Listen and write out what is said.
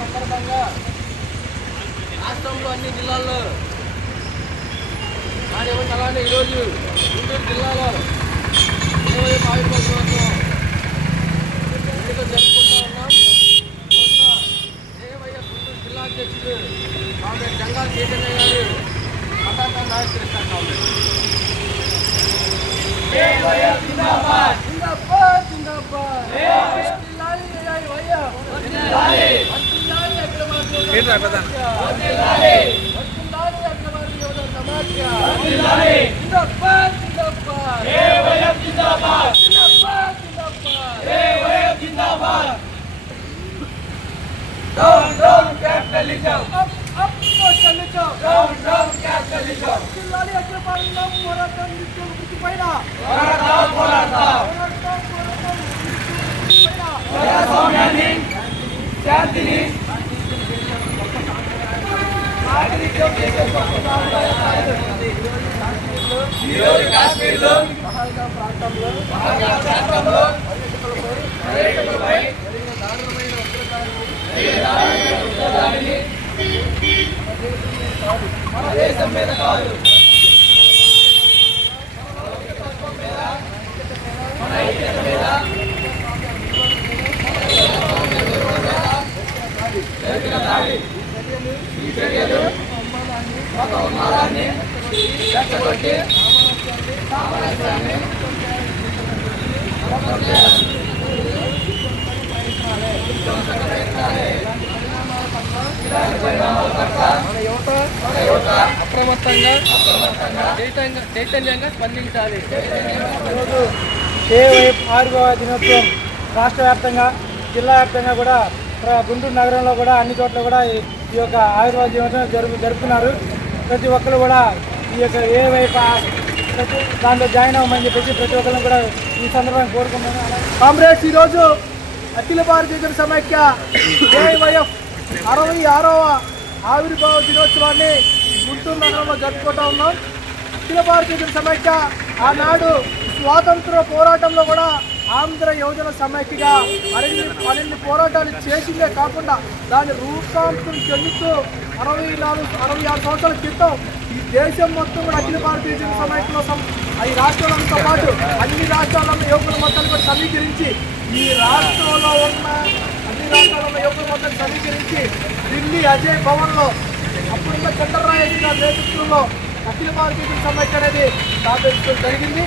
సందర్భంగా రాష్ట్రంలో అన్ని జిల్లాల్లో అలానే ఈరోజు గుంటూరు జిల్లాలో 20వ ఆవిర్భావ దినోత్సవం వేడుకలు జరుపుకుంటూ ఉన్నాం. రోజున ఏవైఎస్ గుంటూరు జిల్లా అధ్యక్షుడు కామ్రేడ్ జంగాల్ చైతన్య గారు పతాకాన్ని ఆవిష్కరిస్తారు. Down, down capitalism. Up socialism. Down, down capitalism. Jillali akhilapalina పోరాటం నిత్యం పోరాటం. ప్రజాస్వామ్యాన్ని శాంతిని నాగరికం చేసే ఈరోజు కాశ్మీర్లో పహల్గామ్ ప్రాంతంలో పర్యాటకులపై దారుణమైన మన దేశం మీద కాదు, మన ఐక్యత మీద జరిగిన దాడి, ఈ చర్యలు మత ఉన్మాదాన్ని రెచ్చగొట్టి సామరస్యాన్ని అప్రమత్తంగా చైతన్యంగా స్పందించాలి. ఈరోజు ఆవిర్భావ దినోత్సవం రాష్ట్ర వ్యాప్తంగా జిల్లా వ్యాప్తంగా కూడా గుంటూరు నగరంలో కూడా అన్ని చోట్ల కూడా ఈ యొక్క ఆవిర్భావ దినోత్సవం జరుపుతున్నారు. ప్రతి ఒక్కరు కూడా ఈ యొక్క దాంట్లో జాయిన్ అవ్వమని చెప్పేసి ప్రతి ఒక్కరిని కూడా ఈ సందర్భంగా కోరుకుంటున్నాను. కామ్రేడ్స్, ఈరోజు అఖిల భారతీయ జన సమైక్య ఏఐవైఎఫ్ 66వ ఆవిర్భావ దినోత్సవాన్ని గుంటూరు నగరంలో జరుపుకుంటూ ఉన్నాం. అఖిల భారతీయ జన సమైక్య ఆనాడు స్వాతంత్ర పోరాటంలో కూడా ఆంధ్ర యువజన సమైక్యగా మరిన్ని పోరాటాలు చేసిందే కాకుండా దాని రూపాంతరం చెందుతూ 66 సంవత్సరాల క్రితం ఈ దేశం మొత్తం కూడా అఖిల భారతీయ జన సమైక్యలో ఈ రాష్ట్రాలతో పాటు అన్ని రాష్ట్రాల్లో యువకుల మొత్తాన్ని కూడా సమీకరించి ఈ రాష్ట్రంలో ఉన్న అన్ని రాష్ట్రాల్లో యువకుల మొత్తాన్ని సమీకరించి ఢిల్లీ అజయ్ భవన్లో అప్పుడున్న చంద్రరాయ నేతృత్వంలో అఖిల భారతీయ జన సమైక్య అనేది స్థాపించడం జరిగింది.